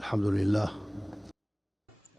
அல்ஹம்துலில்லாஹ்.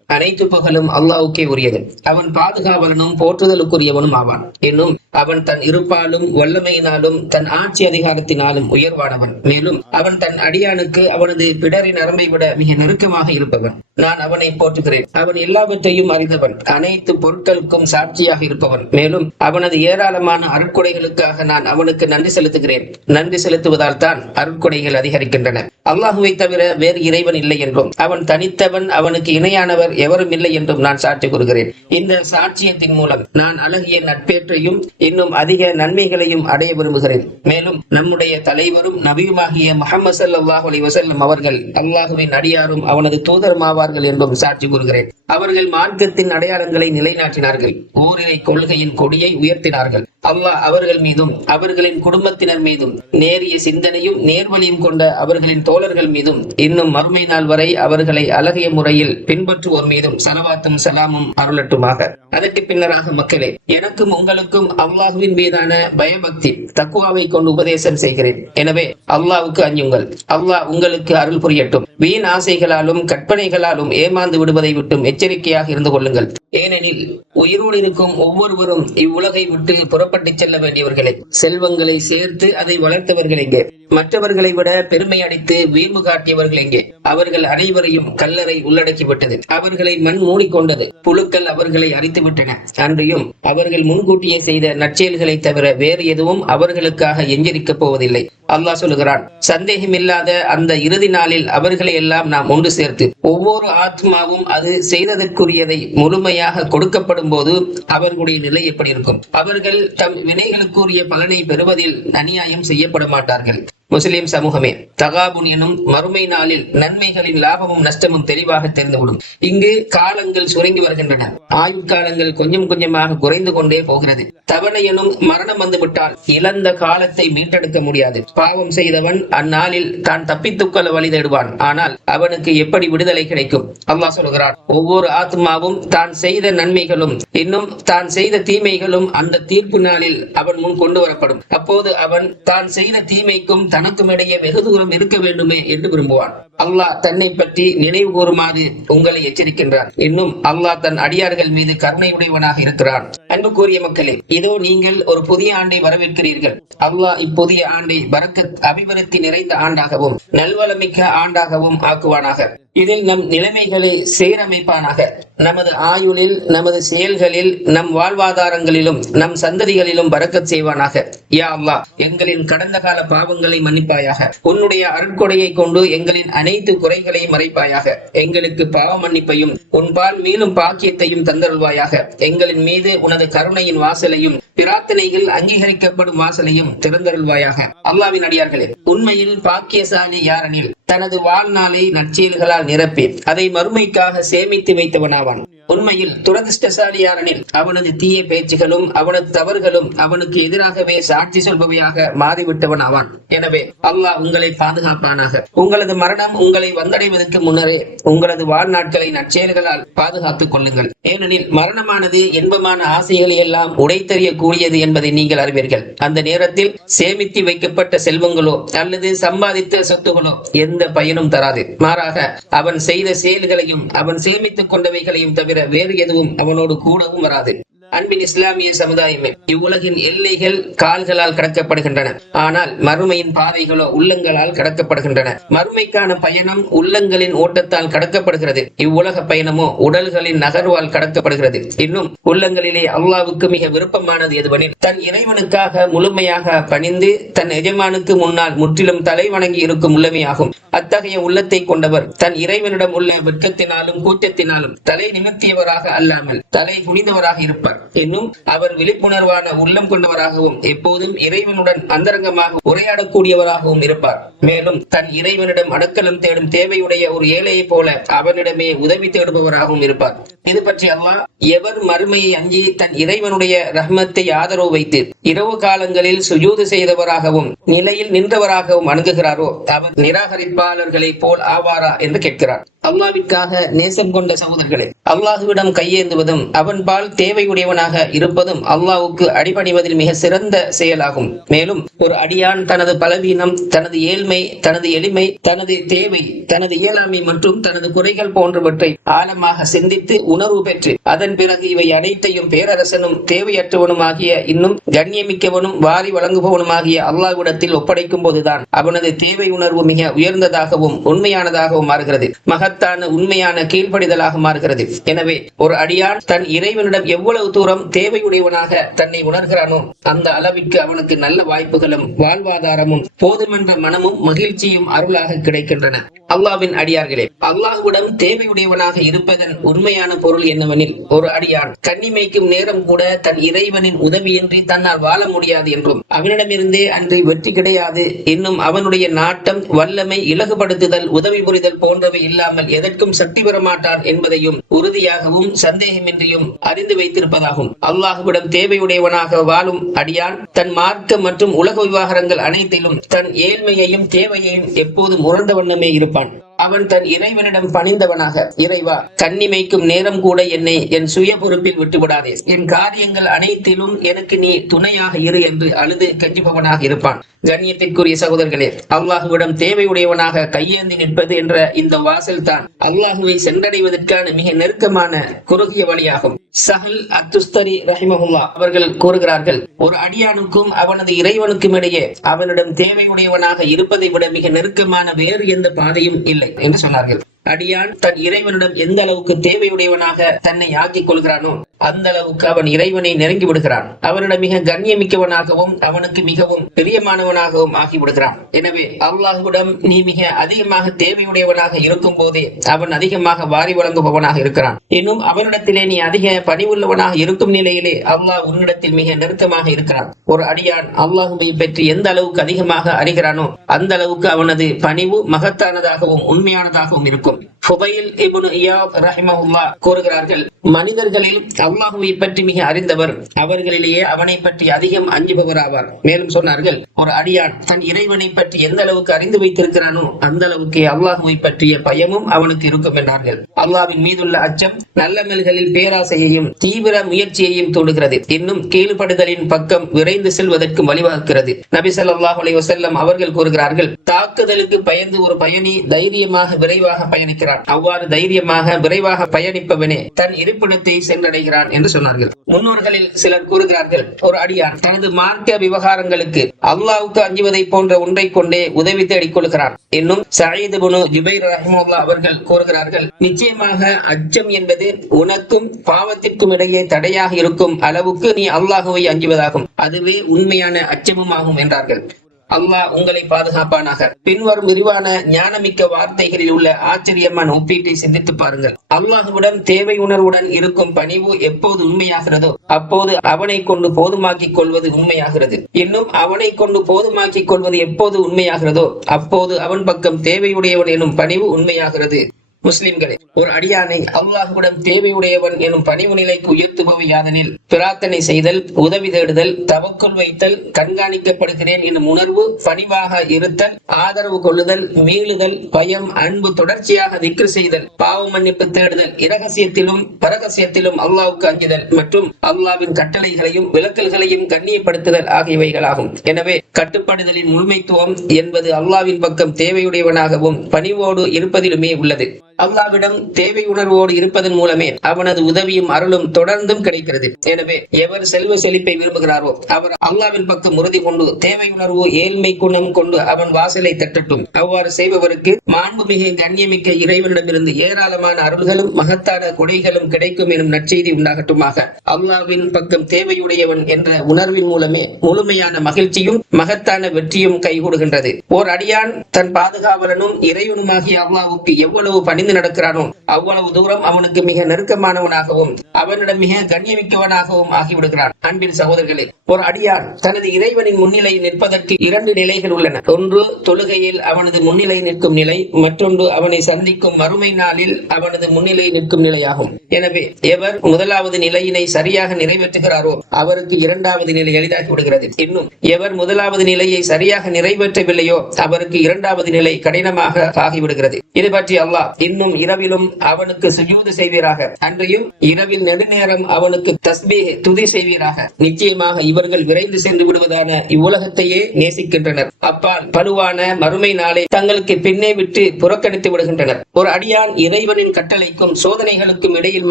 அனைத்து புகழும் அல்லாஹ்வுக்கே உரியது. அவன் பாதுகாவலனும் போற்றுதலுக்குரியவனும் ஆவான். என்னும் அவன் தன் இருப்பாலும் வல்லமையினாலும் தன் ஆட்சி அதிகாரத்தினாலும் உயர்வானவன். மேலும் அவன் தன் அடியானுக்கு அவனது பிடரின் நரம்பை விட மிக நெருக்கமாக இருப்பவன். நான் அவனை போற்றுகிறேன். அவன் எல்லாவற்றையும் அறிந்தவன், அனைத்து பொருட்களுக்கும் சாட்சியாக இருப்பவன். மேலும் அவனது ஏராளமான அருட்கொடைகளுக்காக நான் அவனுக்கு நன்றி செலுத்துகிறேன். நன்றி செலுத்துவதால் தான் அருட்கொடைகள் அதிகரிக்கின்றன. அல்லாஹுவை தவிர வேறு இறைவன் இல்லை என்றும் அவன் தனித்தவன், அவனுக்கு இணையானவர் எவரும் இல்லை என்றும் நான் சாட்சி கூறுகிறேன். இந்த சாட்சியத்தின் மூலம் நான் அழகிய நட்பேற்றையும் இன்னும் அதிக நன்மைகளையும் அடைய விரும்புகிறேன். மேலும் நம்முடைய தலைவரும் நபியுமாகிய முஹம்மது ஸல்லல்லாஹு அலைஹி வஸல்லம் அவர்கள் அல்லாஹுவின் அடியாரும் அவனது தூதரும் ஆவார்கள் என்றும் சாட்சி கூறுகிறேன். அவர்கள் மார்க்கத்தின் அடையாளங்களை நிலைநாட்டினார்கள். ஓரிரை கொள்கையின் கொடியை உயர்த்தினார்கள். அல்லாஹ் அவர்கள் மீதும் அவர்களின் குடும்பத்தினர் மீதும் நேரிய சிந்தனையும் நேர்வழியும் கொண்ட அவர்களின் தோழர்கள் மீதும் இன்னும் மறுமை நாள் வரை அவர்களை அழகிய முறையில் பின்பற்றுவோர் மீதும் ஸலவாத்தும் ஸலாமும் அருளட்டுமாக. அதற்கு பின்னராக மக்களே, எனக்கும் உங்களுக்கும் அல்லாஹுவின் மீதான பயபக்தி தக்வாவை கொண்டு உபதேசம் செய்கிறேன். எனவே அல்லாஹ்வுக்கு அஞ்சுங்கள். அல்லாஹ் உங்களுக்கு அருள் புரியட்டும். வீண் ஆசைகளாலும் கற்பனைகளாலும் ஏமாந்து விடுவதை விட்டும் எச்சரிக்கையாக இருந்து கொள்ளுங்கள். ஏனெனில் உயிரோடு இருக்கும் ஒவ்வொருவரும் இவ்வுலகை விட்டு புறப்பட்டு செல்ல வேண்டியவர்களே. செல்வங்களை சேர்த்து அதை வளர்த்தவர்கள் எங்கே? மற்றவர்களை விட பெருமை அடித்து வீம்பு காட்டியவர்கள் எங்கே? அவர்கள் அனைவரையும் கல்லறை உள்ளடக்கிவிட்டது. அவர்களை மண் மூடிக்கொண்டது. புழுக்கள் அவர்களை அரித்து விட்டன. அன்றியும் அவர்கள் முன்கூட்டியே செய்த நற்செயல்களை தவிர வேறு எதுவும் அவர்களுக்காக எஞ்சரிக்கப் போவதில்லை. அல்லாஹ் சொல்லுகிறான், சந்தேகமில்லாத அந்த இறுதி நாளில் அவர்களை எல்லாம் நாம் ஒன்று சேர்த்து ஒவ்வொரு ஆத்மாவும் அது செய்ததற்குரியதை முழுமையாக கொடுக்கப்படும் போது அவர்களுடைய நிலை எப்படி இருக்கும்? அவர்கள் தம் வினைகளுக்குரிய பலனை பெறுவதில் அநியாயம் செய்யப்பட மாட்டார்கள். முஸ்லிம் சமூகமே, தகாபுன் எனும் மறுமை நாளில் நன்மைகளின் லாபமும் நஷ்டமும் தெளிவாக தெரிந்துவிடும். இங்கு காலங்கள் சுருங்கி வருகின்றன. ஆயுட்காலங்கள் கொஞ்சம் கொஞ்சமாக குறைந்து கொண்டே போகிறது. தவணை எனும் மரணம் வந்துவிட்டால் இழந்த காலத்தை மீட்டெடுக்க முடியாது. பாவம் செய்தவன் அந்நாளில் தான் தப்பித்துக்கொள்ள வழி தேடுவான். ஆனால் அவனுக்கு எப்படி விடுதலை கிடைக்கும்? அல்லாஹ் சொல்கிறான், ஒவ்வொரு ஆத்மாவும் தான் செய்த நன்மைகளும் இன்னும் தான் செய்த தீமைகளும் அந்த தீர்ப்பு நாளில் அவன் முன் கொண்டு வரப்படும். அப்போது அவன் தான் செய்த தீமைக்கும் தனக்கும் இடையே வெகு தூரம் இருக்க வேண்டுமே என்று விரும்புவான். அல்லாஹ் தன்னை பற்றி நினைவு கூறுமாறு உங்களை எச்சரிக்கின்றான். இன்னும் அல்லாஹ் தன் அடியார்கள் மீது கருணையுடையவனாக இருக்கிறான். அன்புக்குரிய மக்களே, இதோ நீங்கள் ஒரு புதிய ஆண்டை வரவேற்கிறீர்கள். அல்லாஹ் இப்புதிய ஆண்டை பரக்கத் அபிவிருத்தி நிறைந்த ஆண்டாகவும் நல்வளமிக்க ஆண்டாகவும் ஆக்குவானாக. இதில் நம் நிலைமைகளை சீரமைப்பானாக. நமது ஆயுளில், நமது செயல்களில், நம் வாழ்வாதாரங்களிலும் நம் சந்ததிகளிலும் பரக்கத் செய்வானாக. யா அல்லாஹ், எங்களின் கடந்த கால பாவங்களை மன்னிப்பாயாக. உன்னுடைய அருட்கொடையை கொண்டு எங்களின் அனைத்து குறைகளையும் மறைப்பாயாக. எங்களுக்கு பாவ மன்னிப்பையும் உன்பால் மேலும் பாக்கியத்தையும் தந்தருள்வாயாக. எங்களின் மீது உனது கருணையின் வாசலையும் பிரார்த்தனைகள் அங்கீகரிக்கப்படும் வாசலையும் திறந்தருள்வாயாக. அல்லாஹ்வின் அடியார்களே, உண்மையில் பாக்கியசாலி யாரெனில் தனது வாழ்நாளை நற்செயல்களால் நிரப்பி அதை மறுமைக்காக சேமித்து வைத்தவனாவான். உண்மையில் துரதிருஷ்டசாலி யாரெனில் அவனது தீய பேச்சுகளும் அவனது தவறுகளும் அவனுக்கு எதிராகவே சாட்சி சொல்பவையாக மாறிவிட்டவன் ஆவான். எனவே அல்லாஹ் உங்களை பாதுகாப்பானாக. உங்களது மரணம் உங்களை வந்தடைவதற்கு முன்னரே உங்களது வாழ்நாட்களை நற்செயல்களால் பாதுகாத்துக் கொள்ளுங்கள். ஏனெனில் மரணமானது இன்பமான ஆசைகளை எல்லாம் உடைத்தறியக்கூடியது என்பதை நீங்கள் அறிவீர்கள். அந்த நேரத்தில் சேமித்து வைக்கப்பட்ட செல்வங்களோ அல்லது சம்பாதித்த சொத்துகளோ எந்த பயனும் தராது. மாறாக அவன் செய்த செயல்களையும் அவன் சேமித்துக் கொண்டவைகளையும் தவிர வேறு எதுவும் அவனோடு கூடவும் வராது. அன்பின் இஸ்லாமிய சமுதாயமே, இவ்வுலகின் எல்லைகள் கால்களால் கடக்கப்படுகின்றன. ஆனால் மறுமையின் பாதைகளோ உள்ளங்களால் கடக்கப்படுகின்றன. மறுமைக்கான பயணம் உள்ளங்களின் ஓட்டத்தால் கடக்கப்படுகிறது. இவ்வுலக பயணமோ உடல்களின் நகர்வால் கடக்கப்படுகிறது. இன்னும் உள்ளங்களிலே அல்லாஹ்வுக்கு மிக விருப்பமானது எதுவெனில் தன் இறைவனுக்காக முழுமையாக பணிந்து தன் எஜமானுக்கு முன்னால் முற்றிலும் தலை வணங்கி இருக்கும் உள்ளமையாகும். அத்தகைய உள்ளத்தை கொண்டவர் தன் இறைவனிடம் உள்ள வெட்கத்தினாலும் கூச்சத்தினாலும் தலை நிமிர்த்தியவராக அல்லாமல் தலை குனிந்தவராக இருப்பார். இன்னும் அவர் விழிப்புணர்வான உள்ளம் கொண்டவராகவும் எப்போதும் இறைவனுடன் அந்தரங்கமாக உரையாடக்கூடியவராகவும் இருப்பார். மேலும் தன் இறைவனிடம் அடக்கலம் தேடும் தேவையுடைய ஒரு ஏழையை போல அவனிடமே உதவி தேடுபவராகவும் இருப்பார். இது பற்றி அல்லாஹ், எவர் மறுமையை அஞ்சி தன் இறைவனுடைய ரஹ்மத்தை ஆதரவு வைத்து இரவு காலங்களில் சுஜூது செய்தவராகவும் நிலையில் நின்றவராகவும் அணுகுகிறாரோ அவர் நிராகரிப்பாளர்களை போல் ஆவாரா என்று கேட்கிறார். அல்லாஹ்விற்காக நேசம் கொண்ட சகோதரர்களே, அல்லாஹுவிடம் கையேந்துவதும் அவன் பால் தேவையுடையவனாக இருப்பதும் அல்லாஹ்வுக்கு அடிபணிவதில் மிக சிறந்த செயலாகும். மேலும் ஒரு அடியான் தனது பலவீனம், தனது ஏழ்மை, தனது எளிமை, தனது தேவை, தனது இயலாமை மற்றும் தனது குறைகள் போன்றவற்றை ஆழமாக சிந்தித்து உணர்வு பெற்று அதன் பிறகு இவை அனைத்தையும் பேரரசனும் தேவையற்றவனுமாகிய இன்னும் கண்ணியமிக்கவனும் வாரி வழங்குபவனுமாகிய அல்லாஹ்விடத்தில் ஒப்படைக்கும் போதுதான் அவனது தேவை உணர்வு மிக உயர்ந்ததாகவும் உண்மையானதாகவும் மாறுகிறது, மகத்தான உண்மையான கீழ்ப்படிதலாக மாறுகிறது. எனவே ஒரு அடியான் தன் இறைவனிடம் எவ்வளவு தூரம் தேவையுடையவனாக தன்னை உணர்கிறானோ அந்த அளவிற்கு அவனுக்கு நல்ல வாய்ப்புகளும் வாழ்வாதாரமும் போதுமென்ற மனமும் மகிழ்ச்சியும் அருளாக கிடைக்கின்றன. அல்லாஹ்வின் அடியார்களே, அல்லாஹ்விடம் தேவையுடையவனாக இருப்பதன் உண்மையான பொருள் என்னவெனில், ஒரு அடியான் கண்ணிமைக்கும் நேரம் கூட தன் இறைவனின் உதவியின்றி தன்னால் வாழ முடியாது என்றும் அவனிடமிருந்தே அன்று வெற்றி கிடையாது இன்னும் அவனுடைய நாட்டம், வல்லமை, இலகுபடுத்துதல், உதவி புரிதல் போன்றவை இல்லாமல் எதற்கும் சக்தி பெற மாட்டான் என்பதையும் உறுதியாகவும் சந்தேகமின்றியும் அறிந்து வைத்திருப்பதாகும். அல்லாஹ்விடம் தேவையுடையவனாக வாழும் அடியான் தன் மார்க்க மற்றும் உலக விவகாரங்கள் அனைத்திலும் தன் ஏழ்மையையும் தேவையையும் எப்போதும் உணர்ந்த வண்ணமே இருப்பான். அவன் தன் இறைவனிடம் பணிந்தவனாக, இறைவா, கண்ணிமைக்கும் நேரம் கூட என்னை என் சுய பொறுப்பில் விட்டுவிடாதே, என் காரியங்கள் அனைத்திலும் எனக்கு நீ துணையாக இரு என்று அழுது கெஞ்சுபவனாக இருப்பான். கண்ணியத்திற்குரிய சகோதரர்களே, அல்லாஹுவிடம் தேவையுடையவனாக கையேந்தி நிற்பது என்ற இந்த வாசல் தான் அல்லாஹுவை சென்றடைவதற்கான மிக நெருக்கமான குறுகிய வழியாகும். சஹல் அத்துஸ்தரி ரஹிமஹுல்லா அவர்கள் கூறுகிறார்கள், ஒரு அடியானுக்கும் அவனது இறைவனுக்கும் இடையே அவனிடம் தேவையுடையவனாக இருப்பதை விட மிக நெருக்கமான வேறு எந்த பாதையும் இல்லை என்று சொன்னார்கள். அடியான் தன் இறைவனிடம் எந்த அளவுக்கு தேவையுடையவனாக தன்னை ஆக்கிக் கொள்கிறானோ அந்த அளவுக்கு அவன் இறைவனை நெருங்கி விடுகிறான். அவனிடம் மிக கண்ணியமிக்கவனாகவும் அவனுக்கு மிகவும் பிரியமானவனாகவும் ஆகிவிடுகிறான். எனவே அல்லாஹ்விடம் நீ மிக அதிகமாக தேவையுடையவனாக இருக்கும் போதே அவன் அதிகமாக வாரி வழங்குபவனாக இருக்கிறான். இன்னும் அவனிடத்திலே நீ அதிக பணிவுள்ளவனாக இருக்கும் நிலையிலே அல்லாஹ் உன்னிடத்தில் மிக நெருக்கமாக இருக்கிறான். ஒரு அடியான் அல்லாஹுவை பற்றி எந்த அளவுக்கு அதிகமாக அறிகிறானோ அந்த அளவுக்கு அவனது பணிவு மகத்தானதாகவும் உண்மையானதாகவும் இருக்கும். ஃபுதைல் இப்னு இயாத் ரஹிமஹுல்லாஹ் கூறுகிறார்கள், மனிதர்களில் அல்லாஹுவை பற்றி மிக அறிந்தவர் அவர்களிலேயே அவனை பற்றி அதிகம் அஞ்சுபவர் ஆவார். மேலும் சொன்னார்கள், ஒரு அடியான் தன் இறைவனை பற்றி எந்த அளவுக்கு அறிந்து வைத்திருக்கிறானோ அந்த அளவுக்கு அல்லாஹுவை பற்றிய பயமும் அவனுக்கு இருக்கும் என்றார்கள். அல்லாஹ்வின் மீதுள்ள அச்சம் நல்லமல்களில் பேராசையையும் தீவிர முயற்சியையும் தூண்டுகிறது. இன்னும் கீழ்ப்படுதலின் பக்கம் விரைந்து செல்வதற்கு வழிவகுக்கிறது. நபி ஸல்லல்லாஹு அலைஹி வஸல்லம் அவர்கள் கூறுகிறார்கள், தாக்குதலுக்கு பயந்து ஒரு பயணி தைரியமாக விரைவாக பயணிக்கிறான். அவ்வாறு தைரியமாக விரைவாக பயணிப்பவனே தன் இருப்பிடத்தை சென்றடைகிறான் என்று சொன்னார்கள். முன்னோர்களில் சிலர் கூறுகிறார்கள், ஒரு அடியான் தனது மார்க்க விவகாரங்களுக்கு அல்லாஹ்வுக்கு அஞ்சுவதை போன்ற ஒன்றை கொண்டே உதவி தேடிக் கொள்கிறான். இன்னும் சயீத் இப்னு ஜுபைர் ரஹிமஹுல்லாஹ் அவர்கள் கூறுகிறார்கள், நிச்சயமாக அச்சம் என்பது உனக்கும் பாவத்திற்கும் இடையே தடையாக இருக்கும் அளவுக்கு நீ அல்லாஹுவை அஞ்சுவதாகும். அதுவே உண்மையான அச்சமும் ஆகும் என்றார்கள். அல்லாஹ் உங்களை பாதுகாப்பானாக. பின்வரும் விரிவான ஞானமிக்க வார்த்தைகளில் உள்ள ஆச்சரியமான ஒப்பீட்டை சிந்தித்து பாருங்கள். அல்லாஹ்விடம் தேவை உணர்வுடன் இருக்கும் பணிவு எப்போது உண்மையாகிறதோ அப்போது அவனை கொண்டு போதுமாக்கிக் கொள்வது உண்மையாகிறது. இன்னும் அவனை கொண்டு போதுமாக்கிக் கொள்வது எப்போது உண்மையாகிறதோ அப்போது அவன் பக்கம் தேவையுடையவன் எனும் பணிவு உண்மையாகிறது. முஸ்லிம்களே, ஒரு அடியானை அல்லாஹ்விடம் தேவையுடையவன் எனும் பணிவு நிலைக்கு உயர்த்துபவை யாதெனில் பிரார்த்தனை செய்தல், உதவி தேடுதல், தவக்குள் வைத்தல், கண்காணிக்கப்படுகிறேன் எனும் உணர்வு, பணிவாக இருத்தல், ஆதரவு கொள்ளுதல், மீளுதல், பயம், அன்பு, தொடர்ச்சியாக திக்ர் செய்தல், பாவ மன்னிப்பு தேடுதல், இரகசியத்திலும் பரகசியத்திலும் அல்லாஹ்வுக்கு அஞ்சுதல் மற்றும் அல்லாஹ்வின் கட்டளைகளையும் விலக்கல்களையும் கண்ணியப்படுத்துதல் ஆகியவைகளாகும். எனவே கட்டுப்படுதலின் முழுமைத்துவம் என்பது அல்லாஹ்வின் பக்கம் தேவையுடையவனாகவும் பணிவோடு இருப்பதிலுமே உள்ளது. அல்லாஹ்விடம் தேவை உணர்வோடு இருப்பதன் மூலமே அவனது உதவியும் அருளும் தொடர்ந்தும் கிடைக்கிறது. எனவே எவர் செல்வ செழிப்பை விரும்புகிறாரோ அவர் அல்லாஹ்வின் பக்கம் உறுதி கொண்டு தேவை உணர்வு, ஏழ்மை குணம் கொண்டு அவன் வாசலை தட்டட்டும். அவ்வாறு செய்பவருக்கு மாண்புமிகு கண்ணியமிக்க இறைவனிடமிருந்து ஏராளமான அருள்களும் மகத்தான கொடைகளும் கிடைக்கும் எனும் நற்செய்தி உண்டாகட்டுமாக. அல்லாஹ்வின் பக்கம் தேவையுடையவன் என்ற உணர்வின் மூலமே முழுமையான மகிழ்ச்சியும் மகத்தான வெற்றியும் கைகூடுகின்றது. ஓர் அடியான் தன் பாதுகாவலனும் இறைவனுமாகிய அல்லாஹ்வுக்கு எவ்வளவு பணிந்து நடக்கிறானோ அவ்வளவு தூரம் அவனுக்கு மிக நெருக்கமானவனாகவும் அவனிடம் மிக கண்ணியமிக்கவனாகவும் ஆகிவிடுகிறான். அன்பின் சகோதரர்களே, ஒரு அடியான் தனது இறைவனின் முன்னிலையில் நிற்பதற்கு இரண்டு நிலைகள் உள்ளன. ஒன்று தொழுகையில் அவனது முன்னிலை நிற்கும் நிலை, மற்றொன்று அவனை சந்திக்கும் மறுமை நாளில் அவனது முன்னிலை நிற்கும் நிலையாகும். எனவே எவர் முதலாவது நிலையினை சரியாக நிறைவேற்றுகிறாரோ அவருக்கு இரண்டாவது நிலை எளிதாகி விடுகிறது. இன்னும் எவர் முதலாவது நிலையை சரியாக நிறைவேற்றவில்லையோ அவருக்கு இரண்டாவது நிலை கடினமாக ஆகிவிடுகிறது. இது பற்றி அல்லாஹ் இன்னும் இரவிலும் அவனுக்கு சுஜூது செய்வீராக. அன்றையும் இரவில் நெடுநேரம் அவனுக்கு தஸ்பீஹ் துதி செய்வீராக. நிச்சயமாக இவர்கள் விரைந்து சென்று விடுவதான இவ்வுலகத்தையே நேசிக்கின்றனர். அப்பால் பலுவான மறுமை நாளை தங்களுக்கு பின்னே விட்டு புறக்கணித்து விடுகின்றனர். ஒரு அடியான் இறைவனின் கட்டளைக்கும் சோதனைகளுக்கும் இடையில்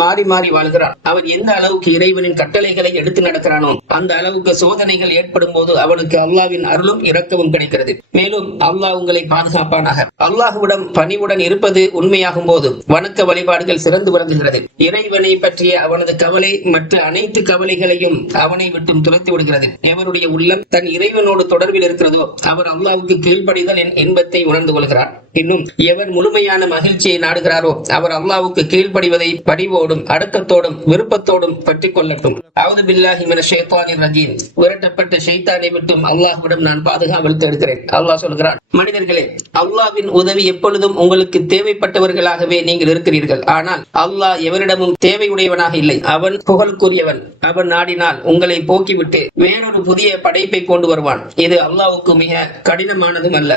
மாறி மாறி வாழ்கிறான். அவன் எந்த அளவுக்கு இறைவனின் கட்டளைகளை எடுத்து நடக்கிறானோ அந்த அளவுக்கு சோதனைகள் ஏற்படும் போது அவனுக்கு அல்லாஹ்வின் அருளும் இரக்கமும் கிடைக்கிறது. மேலும் அல்லாஹ் உங்களை பாதுகாப்பானாக. அல்லாஹ்விடம் பணிவுடன் இருப்பது உண்மையாகும் போது வணக்க வழிபாடுகள் சிறந்து விளங்குகிறது. இறைவனை பற்றிய அவனது கவலை மற்ற அனைத்து கவலைகளையும் அவனை விட்டும் துளைத்து விடுகிறது. எவருடைய உள்ளம் தன் இறைவனோடு தொடர்பில் இருக்கிறதோ அவர் அல்லாஹ்வுக்கு கீழ்ப்படிதல் இன்பத்தை உணர்ந்து கொள்கிறார். இன்னும் எவர் முழுமையான மகிழ்ச்சியை நாடுகிறாரோ அவர் அல்லாஹ்வுக்கு கீழ்ப்படிவதை படிவோடும் அடக்கத்தோடும் விருப்பத்தோடும் பற்றிக் கொள்ளட்டும். அவுது பில்லாஹி மினஷ் ஷைத்தானிர் ரஜீம். விரட்டப்பட்ட ஷைத்தானை விட்டும் அல்லாஹ்விடம் நான் பாதுகாவல் தேடுகிறேன். அல்லாஹ் சொல்கிறான், மனிதர்களே, அல்லாஹ்வின் உதவி எப்பொழுதும் உங்களுக்கு தேவைப்பட்டவர்களாகவே நீங்கள் இருக்கிறீர்கள். ஆனால் அல்லாஹ் எவரிடமும் தேவையுடையவனாக இல்லை. அவன் புகழுக்குரியவன். அவன் நாடினால் உங்களை போக்கிவிட்டு வேறொரு புதிய படைப்பை கொண்டு வருவான். இது அல்லாஹ்வுக்கு மிக கடினமானதும் அல்ல.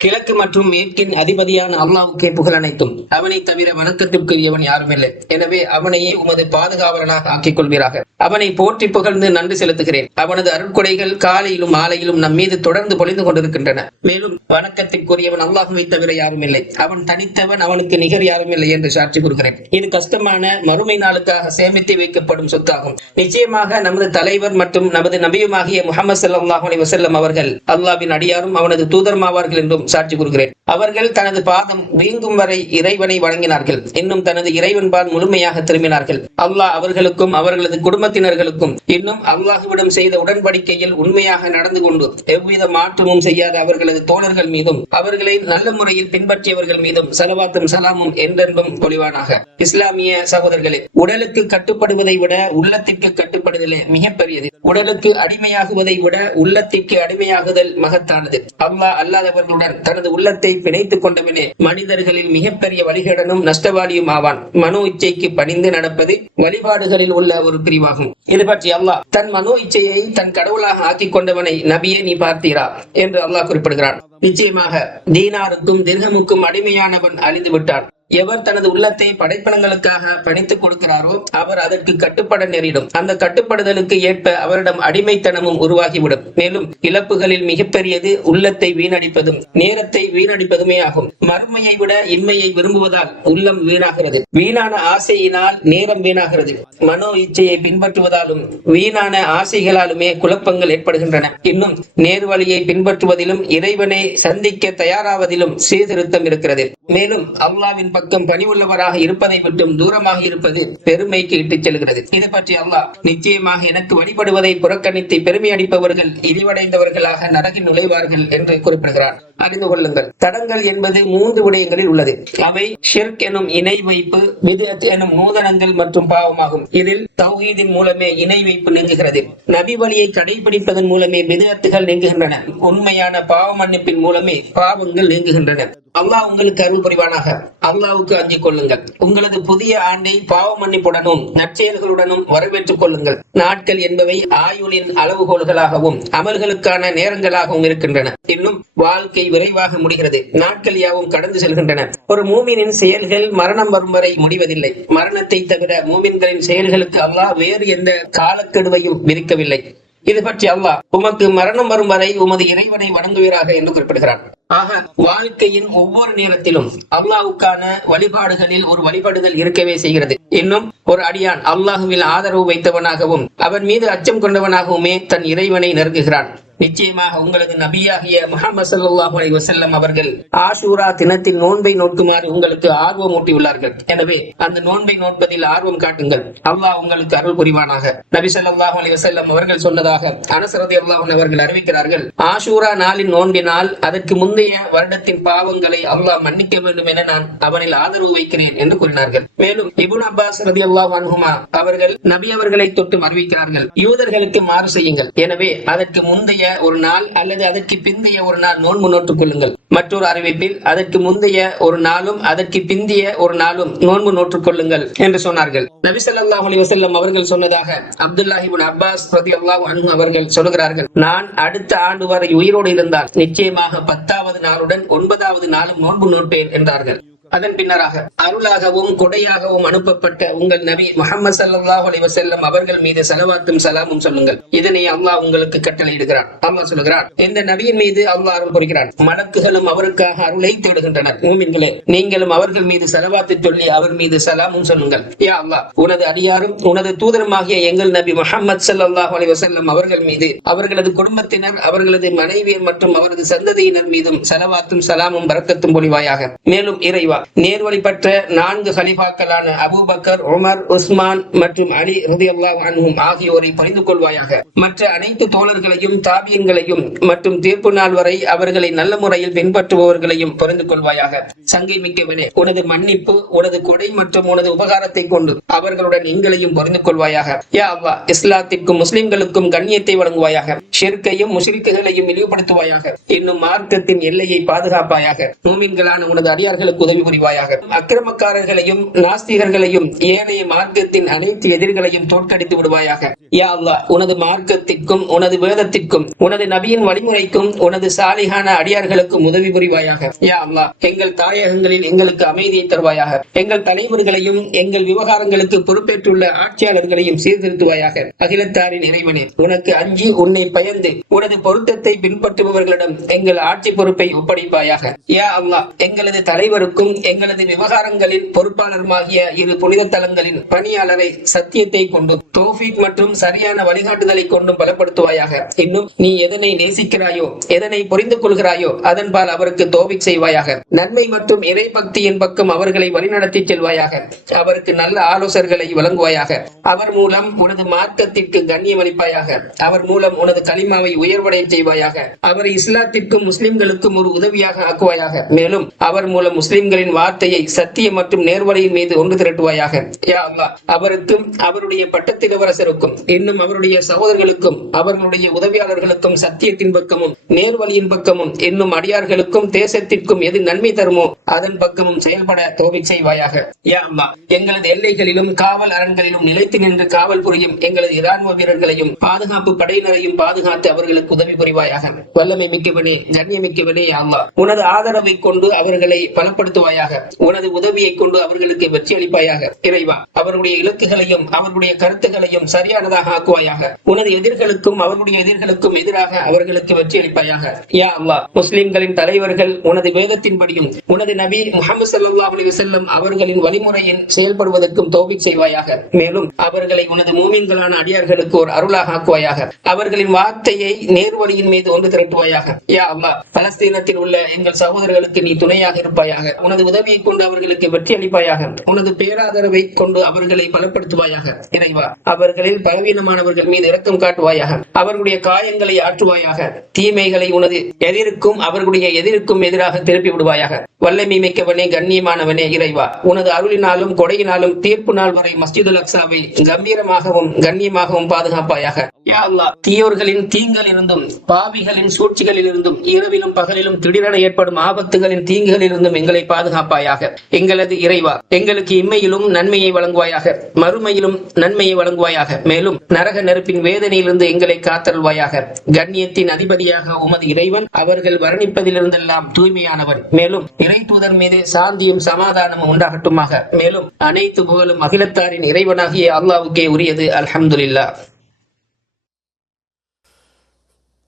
கிழக்கு மற்றும் மேற்கின் அதிபதியான அல்லாஹ்வுக்கே புகழ் அனைத்தும். அவனை தவிர வணக்கத்திற்குரியவன் யாரும் இல்லை. எனவே அவனையே உமது பாதுகாவலனாக ஆக்கிக் கொள்வீராக. அவனை போற்றி புகழ்ந்து நன்றி செலுத்துகிறேன். அவனது அருட்கொடைகள் காலையிலும் மாலையிலும் நம் மீது தொடர்ந்து பொழிந்து கொண்டிருக்கின்றன. மேலும் வணக்கத்திற்குரியவன் அல்லாஹ்வை தவிர யாரும் இல்லை. அவன் தனித்தவன், அவனுக்கு நிகர் யாரும் இல்லை என்று சாட்சி கூறுகிறேன். இது கஷ்டமான மறுமை நாளுக்காக சேமித்து வைக்கப்படும் சொத்தாகும். நிச்சயமாக நமது தலைவர் மற்றும் நமது நபியுமாகிய முஹம்மது ஸல்லல்லாஹு அலைஹி வஸல்லம் அவர்கள் அல்லாஹ்வின் அடியாரும் அவனது தூதர்மாவார்கள் என்றும் சாட்சி கூறுகிறேன். அவர்கள் தனது பாதம் வீங்கும் வரை இறைவனை வழங்கினார்கள். இன்னும் தனது இறைவன்பால் முழுமையாக திரும்பினார்கள். அல்லாஹ் அவர்களுக்கும் அவர்களது குடும்பத்தினர்களுக்கும் இன்னும் அல்லாஹ்விடம் செய்த உடன்படிக்கையில் உண்மையாக நடந்து கொண்டு எவ்வித மாற்றமும் செய்யாத அவர்களது தோழர்கள் மீதும் அவர்களை நல்ல முறையில் பின்பற்றியவர்கள் மீதும் ஸலவாத்தும் ஸலாமும் என்றென்றும் பொழிவானாக. இஸ்லாமிய சகோதரர்களே, உடலுக்கு கட்டுப்படுவதை விட உள்ளத்திற்கு கட்டுப்படுதலே மிகப்பெரியது. உடலுக்கு அடிமையாகுவதை விட உள்ளத்திற்கு அடிமையாகுதல் மகத்தானது. அல்லாஹ் அல்லாதவர்களுடன் தனது உள்ளத்தை பிணைத்துக் கொண்டவனே மனிதர்களில் மிகப்பெரிய வழிகேடனும் நஷ்டவாளியும் ஆவான். மனோ இச்சைக்கு பணிந்து நடப்பது வழிபாடுகளில் உள்ள ஒரு பிரிவாகும். இது பற்றி அல்லாஹ் தன் மனோ இச்சையை தன் கடவுளாக ஆக்கிக் கொண்டவனை நபியே நீ பார்த்தீரா என்று அல்லாஹ் குறிப்பிடுகிறான். நிச்சயமாக தீனாருக்கும் திர்ஹமுக்கும் அடிமையானவன் அழிந்து விட்டான். எவர் தனது உள்ளத்தை படைப்பனங்களுக்காக பணித்துக் கொடுக்கிறாரோ அவர் அதற்கு கட்டுப்பட நேரிடும். அந்த கட்டுப்படுதலுக்கு ஏற்ப அவரிடம் அடிமைத்தனமும் உருவாகிவிடும். மேலும் இழப்புகளில் மிகப்பெரியது உள்ளத்தை வீணடிப்பதும் நேரத்தை வீணடிப்பதுமே ஆகும். மறுமையை விட இன்மையை விரும்புவதால் உள்ளம் வீணாகிறது. வீணான ஆசையினால் நேரம் வீணாகிறது. மனோ இச்சையை பின்பற்றுவதாலும் வீணான ஆசைகளாலுமே குழப்பங்கள் ஏற்படுகின்றன. இன்னும் நேர்வழியை பின்பற்றுவதிலும் இறைவனை சந்திக்க தயாராவதிலும் சீர்திருத்தம் இருக்கிறது. மேலும் அல்லாஹ்வின் பக்கம் பணிவுள்ளவராக இருப்பதை விட்டும் தூரமாக இருப்பது பெருமைக்கு இட்டுச் செல்கிறது. இதை பற்றி அல்லாஹ், நிச்சயமாக எனக்கு வழிபடுவதை புறக்கணித்து பெருமை அடிப்பவர்கள் இழிவடைந்தவர்களாக நரகில் நுழைவார்கள் என்று குறிப்பிடுகிறார். அறிந்து கொள்ளுங்கள், தடங்கள் என்பது 3 விடயங்களில் உள்ளது. அவை ஷிர்க் எனும் இணை வைப்பு, பித்அத் எனும் நூதனங்கள் மற்றும் பாவமாகும். இதில் தௌஹீதின் மூலமே இணை வைப்பு நீங்குகிறது. நபி வழியை கடைபிடிப்பதன் மூலமே பித்அத்துகள் நீங்குகின்றன. உண்மையான பாவ மன்னிப்பின் மூலமே பாவங்கள் நீங்குகின்றன. அல்லாஹ் உங்களுக்கு அருள் புரிவானாக. அல்லாஹ்வுக்கு அஞ்சிக் கொள்ளுங்கள். உங்களது புதிய ஆண்டை பாவ மன்னிப்புடனும் நற்செயல்களுடனும் வரவேற்றுக் கொள்ளுங்கள். நாட்கள் என்பவை ஆயுளின் அளவுகோல்களாகவும் அமல்களுக்கான நேரங்களாகவும் இருக்கின்றன. இன்னும் வாழ்க்கை விரைவாக முடிகிறது. நாட்கள் யாவும் கடந்து செல்கின்றன. ஒரு மூமினின் செயல்கள் மரணம் வரும் வரை முடிவதில்லை. மரணத்தை தவிர மூமின்களின் செயல்களுக்கு அல்லாஹ் வேறு எந்த காலக்கெடுவையும் விதிக்கவில்லை. இது பற்றி அல்லாஹ், உமக்கு மரணம் வரும் வரை உமது இறைவனை வணங்குவீராக என்று குறிப்பிடுகிறார். ஆக வாழ்க்கையின் ஒவ்வொரு நேரத்திலும் அல்லாஹ்வுக்கான வழிபாடுகளில் ஒரு வழிபடுதல் இருக்கவே செய்கிறது. இன்னும் ஒரு அடியான் அல்லாஹ்வில் ஆதரவு வைத்தவனாகவும் அவன் மீது அச்சம் கொண்டவனாகவுமே தன் இறைவனை நெருங்குகிறான். நிச்சயமாக உங்களது நபியாகிய முஹம்மது ஸல்லல்லாஹு அலைஹி வஸல்லம் அவர்கள் ஆஷூரா தினத்தில் நோன்பை நோக்குமாறு உங்களுக்கு ஆர்வம் ஊட்டியுள்ளார்கள். எனவே அந்த நோன்பை நோட்பதில் ஆர்வம் காட்டுங்கள். அல்லாஹ் உங்களுக்கு அருள் புரிவானாக. நபி ஸல்லல்லாஹு அலைஹி வஸல்லம் அவர்கள் சொன்னதாக அனஸ் ரலியல்லாஹு அன்ஹு அவர்கள் அறிவிக்கிறார்கள், ஆஷூரா நாளின் நோன்பினால் அதற்கு முந்தைய வருடத்தின் பாவங்களை அல்லாஹ் மன்னிக்க வேண்டும் என நான் அவனில் ஆதரவு வைக்கிறேன் என்று கூறினார்கள். மேலும் இப்னு அப்பாஸ் ரலியல்லாஹு அன்ஹுமா அவர்கள் நபி அவர்களை தொட்டு அறிவிக்கிறார்கள், யூதர்களுக்கு மாறு செய்யுங்கள். எனவே அதற்கு முந்தைய ஒரு நாள் அல்லது அதற்கு பிந்தைய ஒரு நாள் நோன்பு நோட்டுக் கொள்ளுங்கள். மற்றொரு அறிவிப்பில் அதற்கு முந்தைய ஒரு நாளும் அதற்கு பிந்திய ஒரு நாளும் நோன்பு நோட்டுக் கொள்ளுங்கள் என்று சொன்னார்கள். நபி ஸல்லல்லாஹு அலைஹி வஸல்லம் அவர்கள் சொன்னதாக அப்துல்லாஹ் இப்னு அப்பாஸ் ரலியல்லாஹு அன்ஹு அவர்கள் சொல்கிறார்கள், நான் அடுத்த ஆண்டு வரை உயிரோடு இருந்தால் நிச்சயமாக 10வது நாளுடன் 9வது நாளும் நோன்பு நோட்பேன் என்றார்கள். அதன் பின்னராக அருளாகவும் கொடையாகவும் அனுப்பப்பட்ட உங்கள் நபி முஹம்மது ஸல்லல்லாஹு அலைஹி வஸல்லம் அவர்கள் மீது ஸலவாத்தும் ஸலாமும் சொல்லுங்கள். இதனை அல்லாஹ் உங்களுக்கு கட்டளையிடுகிறான். அல்லாஹ் சொல்கிறான், இந்த நபியின் மீது அல்லாஹ் அருள் புரிகிறான். மலக்குகளும் அவருக்காக அருளை தேடுகின்றனர். மூமின்களே, நீங்களும் அவர்கள் மீது ஸலவாத்து சொல்லி அவர் மீது ஸலாமும் சொல்லுங்கள். யா அல்லாஹ், உனது அடியாரும் உனது தூதருமாகிய எங்கள் நபி முஹம்மது ஸல்லல்லாஹு அலைஹி வஸல்லம் அவர்கள் மீது, அவர்களது குடும்பத்தினர், அவர்களது மனைவியர் மற்றும் அவரது சந்ததியினர் மீதும் ஸலவாத்தும் ஸலாமும் பரக்கத்தும் பொழிவாயாக. மேலும் இறைவா, நேர்வழிப்பற்ற 4 கலீஃபாக்களான அபூபக்கர், உமர், உஸ்மான் மற்றும் அலி ரலியல்லாஹு அன்ஹும் ஆகியோரை பரிந்து கொள்வாயாக. மற்ற அனைத்து தோழர்களையும் தாபியன்களையும் மற்றும் தீர்ப்பு நாள் வரை அவர்களை நல்ல முறையில் பின்பற்றுபவர்களையும் பரிந்து கொள்வாயாக. சங்கை மிக்கவனே, உனது மன்னிப்பு, உனது கொடை மற்றும் உனது உபகாரத்தை கொண்டு அவர்களுடன் எங்களையும் பரிந்து கொள்வாயாக. யா அல்லாஹ், இஸ்லாத்திற்கும் முஸ்லிம்களுக்கும் கண்ணியத்தை வழங்குவாயாக. ஷிர்கையும் முஷ்ரிக்குகளையும் இழிவுபடுத்துவாயாக. இன்னும் மார்க்கத்தின் எல்லையை பாதுகாப்பாயாக. மூமின்களான உனது அடியார்களுக்கு உதவி புரிவாயாக. அக்கிரமக்காரர்களையும் நாஸ்திகர்களையும் ஏனைய மார்க்கத்தின் அனைத்து எதிர்களையும் தோற்கடித்து விடுவாயாக. யா அல்லாஹ், உனது மார்க்கத்திற்கும் உனது வேதத்திற்கும் உனது நபியின் வழிமுறைக்கும் உனது சாலிகான அடியார்களுக்கும் உதவி புரிவாயாக. யா அல்லாஹ், எங்கள் தாயகங்களில் எங்களுக்கு அமைதியை தருவாயாக. எங்கள் தலைவர்களையும் எங்கள் விவகாரங்களுக்கு பொறுப்பேற்றுள்ள ஆட்சியாளர்களையும் சீர்திருத்துவாயாக. அகிலத்தாரின் இறைவனே, உனக்கு அஞ்சி உன்னை பயந்து உனது பொருத்தத்தை பின்பற்றுபவர்களிடம் எங்கள் ஆட்சி பொறுப்பை ஒப்படைப்பாயாக. யா அல்லாஹ், எங்களது தலைவருக்கும் எங்களது விவகாரங்களின் பொறுப்பாளருமாகிய இரு புனித தலங்களின் பணியாளரை சத்தியத்தை கொண்டும் தௌஃபீக் மற்றும் சரியான வழிகாட்டுதலை கொண்டும் பலப்படுத்துவாயாக. இன்னும் நீ எதனை நேசிக்கிறாயோ, எதனை புரிந்து கொள்கிறாயோ அதன்பால் அவருக்கு தௌஃபீக் செய்வாயாக. நன்மை மற்றும் இறை பக்தியின் பக்கம் அவர்களை வழிநடத்தி செல்வாயாக. அவருக்கு நல்ல ஆலோசகர்களை வழங்குவாயாக. அவர் மூலம் உனது மார்க்கத்திற்கு கண்ணியம் அளிப்பாயாக. அவர் மூலம் உனது கலிமாவை உயர்வடைய செய்வாயாக. அவரை இஸ்லாத்திற்கும் முஸ்லிம்களுக்கும் ஒரு உதவியாக ஆக்குவாயாக. மேலும் அவர் மூலம் முஸ்லிம்களின் வார்த்தையை சத்தியம் மற்றும் நேர்வழியின் மீது ஒன்று திரட்டுவாயாக. யா அல்லாஹ், அவருக்கும் அவருடைய பட்டத்திலவரசருக்கும் இன்னும் அவருடைய சகோதரர்களுக்கும் அவர்களுடைய உதவியாளர்களுக்கும் சத்தியத்தின் பக்கமும் நேர்வழியின் பக்கமும் இன்னும் அடியார்களுக்கும் தேசத்திற்கும் எது நன்மை தருமோ அதன் பக்கமும் செயல்பட தௌஃபீக் செய்வாயாக. யா அல்லாஹ், எங்களது எல்லைகளிலும் காவல் அரண்களிலும் நிலைத்து நின்று காவல் புரியும் எங்களது இராணுவ வீரர்களையும் பாதுகாப்பு படையினரையும் பாதுகாத்து அவர்களுக்கு உதவி புரிவாயாக. வல்லமை மிக்கவனே, கண்ணியமிக்கவனே, யா அல்லாஹ், உனது ஆதரவை கொண்டு அவர்களை பலப்படுத்துவாயாக. உனது உதவியை கொண்டு அவர்களுக்கு வெற்றி அளிப்பாயாக. இறைவா, அவர்களுடைய இலக்குகளையும் அவர்களுடைய கருத்துகளையும் சரியானதாக ஆக்குவாயாக. உனது எதிர்களுக்கும் அவர்களுடைய எதிர்களுக்கும் எதிராக அவர்களுக்கு வெற்றி அளிப்பாயாக. யா அல்லாஹ், முஸ்லிம்களின் தலைவர்கள் உனது வேதத்தின்படியும் உனது நபி முஹம்மது ஸல்லல்லாஹு அலைஹி வஸல்லம் அவர்களின் வழிமுறையில் செயல்படுவதற்கும் தௌஃபீக் செய்வாயாக. மேலும் அவர்களை உனது மூமின்களான அடியார்களுக்கு ஒரு அருளாக ஆக்குவாயாக. அவர்களின் வார்த்தையை நேர்வழியின் மீது ஒன்று திரட்டுவாயாக. யா அல்லாஹ், பலஸ்தீனத்தில் உள்ள எங்கள் சகோதரர்களுக்கு நீ துணையாக இருப்பாயாக. உனது உதவியை கொண்டு அவர்களுக்கு வெற்றி அளிப்பாயாக. உனது பேராதரவை கொண்டு அவர்களை பலப்படுத்துவாயாக. இறைவா, அவர்களில் பலவீனமானவர்கள் மீது இரக்கம் காட்டுவாயாக. அவர்களுடைய காயங்களை ஆற்றுவாயாக. தீமைகளை உனது எதிர்க்கும் அவர்களுடைய எதிர்க்கும் எதிராக திருப்பி விடுவாயாக. வல்லமை மிக்கவனே, கண்ணியமானவனே, இறைவா, உனது அருளினாலும் கொடையினாலும் தீர்ப்பு நாள் வரை மஸ்ஜிதுல் அக்ஸாவை கம்பீரமாகவும் கண்ணியமாகவும் பாதுகாப்பாயாக. யா அல்லாஹ், தீயோர்களின் தீங்களில் இருந்தும் பாவிகளின் சூழ்ச்சிகளில் இருந்தும் இரவிலும் பகலிலும் திடீரென ஏற்படும் ஆபத்துகளின் தீங்குகளில் இருந்தும் எங்களை பாதுகாப்பாயாக. எங்களது இறைவா, எங்களுக்கு இம்மையிலும் நன்மையை வழங்குவாயாக, மறுமையிலும் நன்மையை வழங்குவாயாக. மேலும் நரக நெருப்பின் வேதனையிலிருந்து எங்களை காத்தருள்வாயாக. கண்ணியத்தின் அதிபதியாக உமது இறைவன் அவர்கள் வர்ணிப்பதிலிருந்தெல்லாம் தூய்மையானவன். மேலும் இறை தூதர் மீது சாந்தியும் சமாதானமும் உண்டாகட்டுமாக. மேலும் அனைத்து புகழும் அகிலத்தாரின் இறைவனாகிய அல்லாஹ்வுக்கே உரியது. அல்ஹம்துலில்லாஹ்.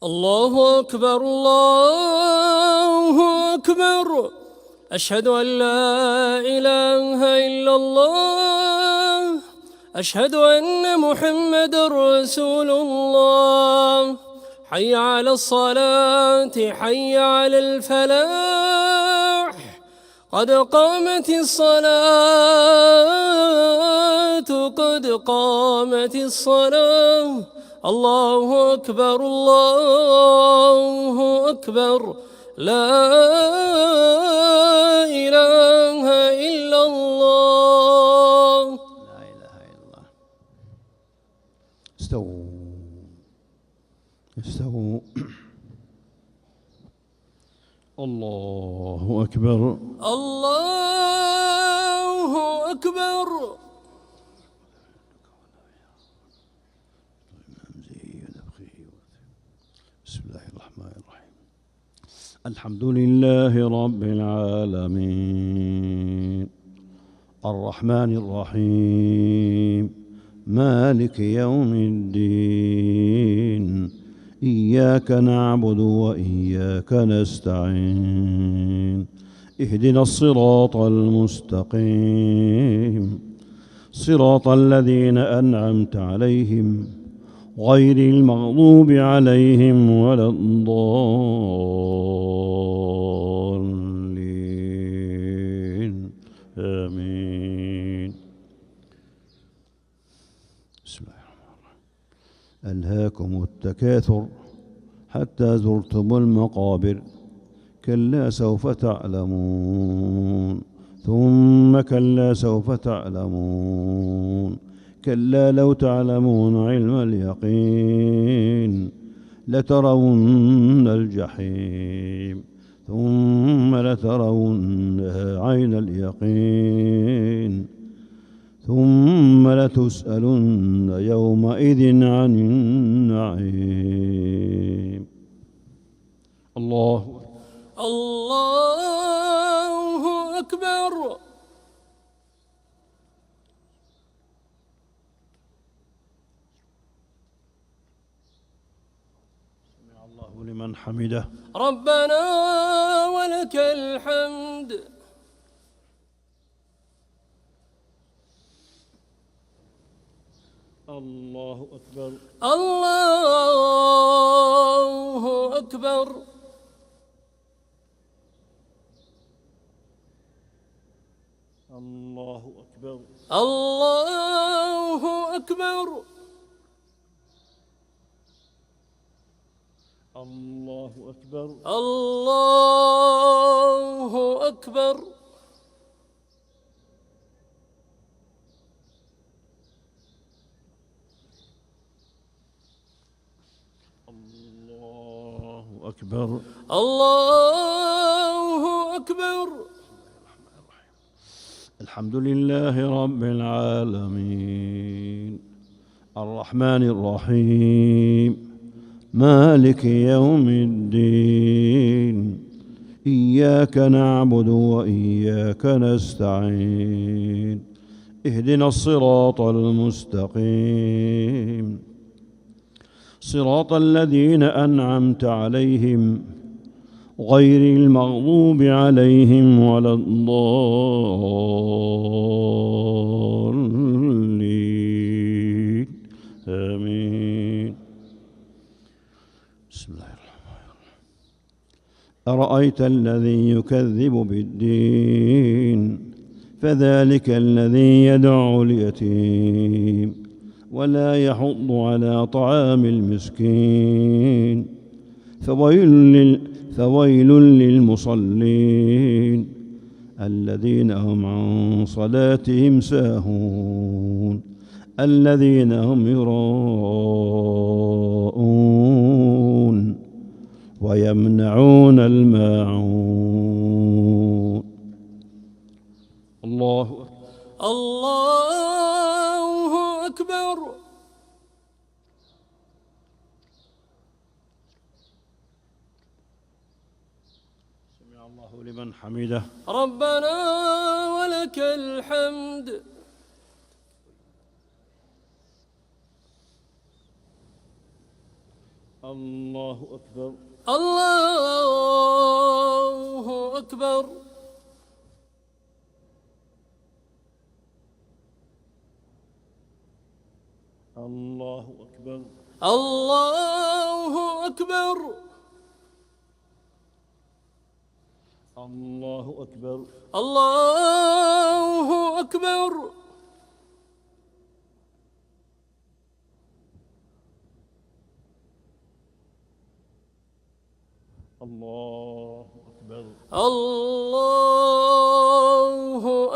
الله أكبر الله أكبر أشهد أن لا إله إلا الله أشهد أن محمد رسول الله حي على الصلاة حي على الفلاح قد قامت الصلاة قد قامت الصلاة الله أكبر الله أكبر لا إله إلا الله. لا إله إلا الله. استووا الله أكبر الله أكبر. بسم الله الرحمن الرحيم الحمد لله رب العالمين الرحمن الرحيم مالك يوم الدين إياك نعبد وإياك نستعين اهدنا الصراط المستقيم صراط الذين أنعمت عليهم غير المغضوب عليهم ولا الضالين آمين. بسم الله الرحمن الرحيم. ألهاكم التكاثر حتى زرتم المقابر كلا سوف تعلمون ثم كلا سوف تعلمون كلا لو تعلمون علم اليقين لترون الجحيم ثم لترونها عين اليقين ثم لتسألن يومئذ عن النعيم. الله أكبر. سمع الله لمن حمده. ربنا ولك الحمد. الله أكبر. الله أكبر. الله أكبر. الله أكبر. الله أكبر. الله أكبر. الله أكبر. الله أكبر. الحمد لله رب العالمين الرحمن الرحيم مالك يوم الدين إياك نعبد وإياك نستعين اهدنا الصراط المستقيم صراط الذين أنعمت عليهم غير المغضوب عليهم ولا الضالين آمين. بسم الله الرحمن الرحيم. أرأيت الذي يكذب بالدين فذلك الذي يدع اليتيم ولا يحض على طعام المسكين فويل للمصلين الذين هم عن صلاتهم ساهون الذين هم يراءون ويمنعون الماعون. الله أكبر. سمع الله لمن حمده. ربنا ولك الحمد. الله أكبر. الله أكبر. الله أكبر. الله أكبر. الله أكبر. الله أكبر. الله أكبر. الله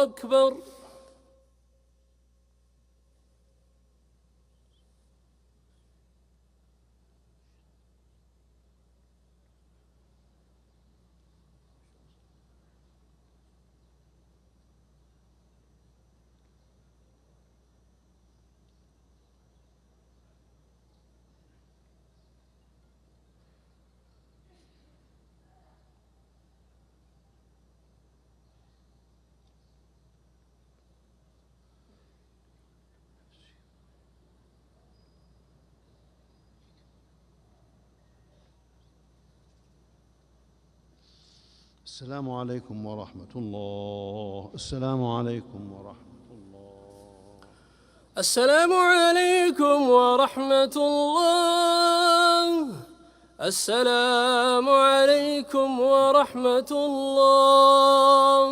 أكبر. السلام عليكم ورحمة الله. السلام عليكم ورحمة الله. السلام عليكم ورحمة الله. السلام عليكم ورحمة الله.